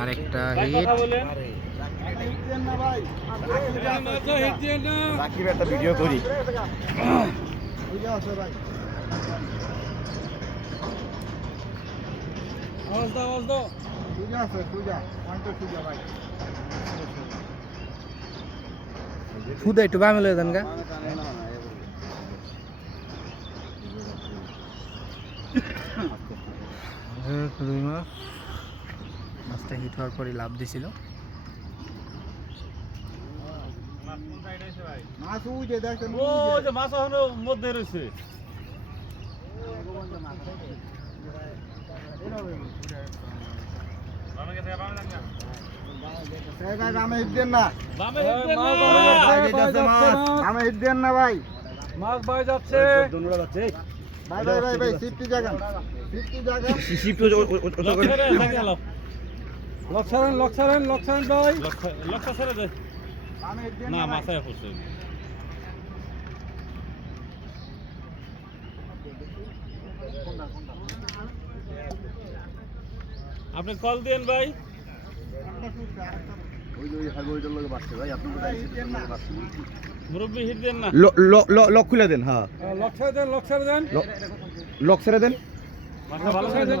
আরেকটা হিট রাকিব একটা ভিডিও করি। ফুদা একটু বামে লয়ে গা। রুই মাছ মাছটা হিট হওয়ার পরে লাভ দিছিল। মাছ লক ছাড়েন লক ছাড়েন লক ছাড়েন ভাই। ছেড়ে দে। না। মাথায় পড়ছে। আপনি কল দেন ভাই। মুরব্বী হিট দেন না। লক খুলে দেন হ্যাঁ। লক ছেড়ে দেন লক ছেড়ে দেন। লক ছেড়ে দেন। ভালো ছেড়ে দেন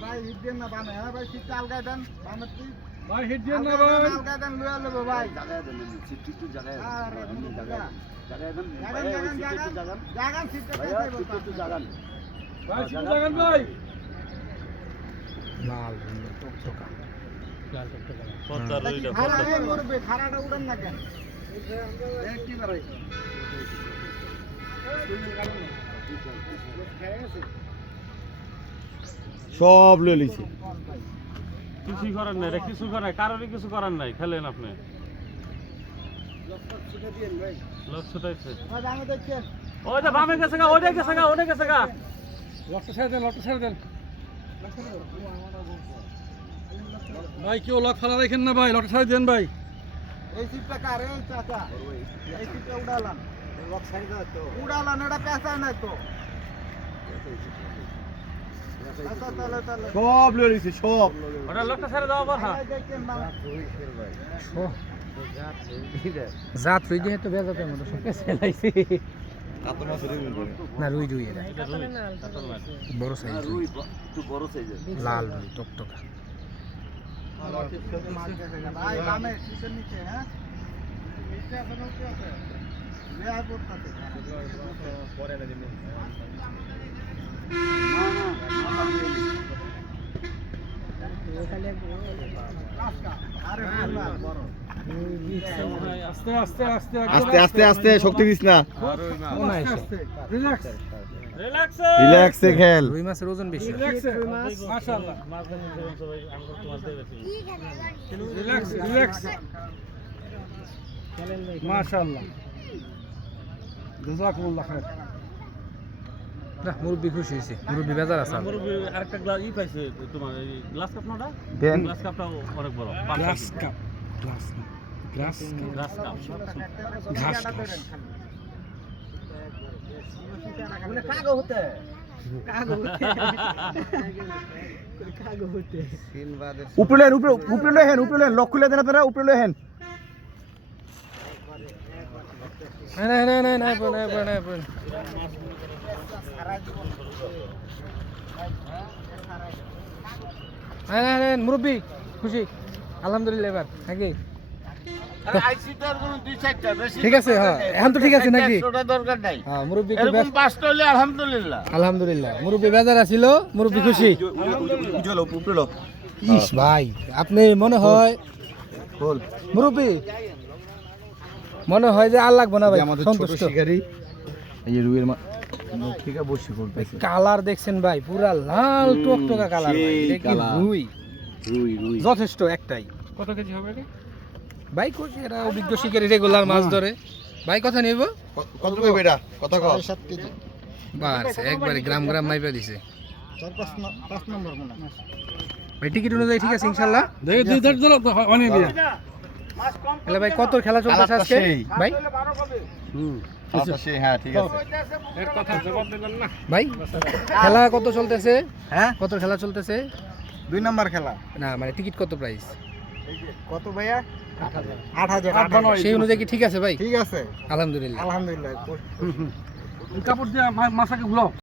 ভাই হিট দেন না বানে হ্যাঁ ভাই সিটটা আলগায় দেন বানের তুই ভাই হিট দেন না ভাই আলগায় দেন লুয়া লবো ভাই। জায়গায় দেন সিট একটু জায়গায় জায়গায় দেন। জায়গায় জায়গায় জায়গায় সিটটা ভাই সিট একটু ভাই লাল টকটকা লাল টকটকা পদ্মা রইল পদ্মা মরবে খাড়াটা উড়ান না কেন? কি বাড়াই সব লয়ে লিছে কিছুই করার নাই রে কিছু করার নাই কারোরই কিছু করার নাই খেলেন আপনি। লোক ছুটাইছে। ভাই বামে দেখছেন ওই যে বামে গেছে গা ওইটা গেছে গা ওইটা গেছে গা। লকটা ছেড়ে দেন লকটা ছেড়ে দেন। ভাই কেউ লক ফেলা রাখেন না ভাই লকটা ছেড়ে দেন ভাই। এই সিটটা কার এই চাচা? এই সিটটা উড়ালাম। উড়ালাম এটা তো। সব লয়ে লিছে সব। ওটা লকটা ছেড়ে দাও আবার হ্যাঁ জাত রুই দিয়ে তো বেজাতে মতো সবকে সেলাইছে না রুই রুই এটা। বড় সাইজ রুই লাল রুই টকটকা। ভাই আস্তে আস্তে আস্তে শক্তি দিস না। মাশাল্লাহ ওজন বেশি। না মুরব্বি খুশি হয়েছে মুরব্বি বেজার আছে মুরব্বি আরেকটা গ্লাস ই পাইছে তোমার এই গ্লাস কাপ নাটা দেন গ্লাস কাপটা অনেক বড় glass cup glass glass glass cup ঘাস মানে কাগো হতে কাগো হতে কাগো হতে উপরে উপরে উপরে লয়ে হেন উপরে লক খুলে দেন আপনারা উপরে লয়ে হেন না না না না না না না না না না না মুরব্বি খুশি। আলহামদুলিল্লাহ এবার নাকি? ঠিক আছে হ্যাঁ এখন তো ঠিক আছে নাকি? দরকার নাই। হ্যাঁ মুরব্বি আলহামদুলিল্লাহ। আলহামদুলিল্লাহ। মুরব্বি বেজার আছিল মুরব্বি খুশি? ইস ভাই আপনি মনে হয় বল। মুরব্বি মনে হয় যে আর লাগবে না ভাই আমাদের সন্তুষ্ট। শিকারি এই থেকে বসে করতেছে। কালার দেখছেন ভাই পুরা লাল টকটকা কালার ভাই এটা কি। রুই। রুই রুই। যথেষ্ট একটাই। কত কেজি হবে এটা? ভাই করছি এরা অভিজ্ঞ শিকারী রেগুলার মাছ ধরে। ভাই কথা নিব? কত কই বেটা কত কত বাস একবারে গ্রাম গ্রাম মাইপা দিছে। চার পাঁচ পাঁচ নম্বর মনে ভাই টিকিট অনুযায়ী ঠিক আছে ইনশাল্লাহ? দেখি দুই ধর ধরো অনেক দিয়ে। তাহলে ভাই কত খেলা চলতেছে আজকে? ভাই? হ্যাঁ ঠিক আছে। এর কথা জবাব দিলেন না। ভাই খেলা কত চলতেছে? হ্যাঁ? কত খেলা চলতেছে? দুই নম্বর খেলা। না মানে টিকিট কত প্রাইস কত ভাইয়া? আট হাজার। সেই অনুযায়ী কি ঠিক আছে ভাই? ঠিক আছে। আলহামদুলিল্লাহ। আলহামদুলিল্লাহ। কাপড় দিয়ে মাসাকে ঘুরাও।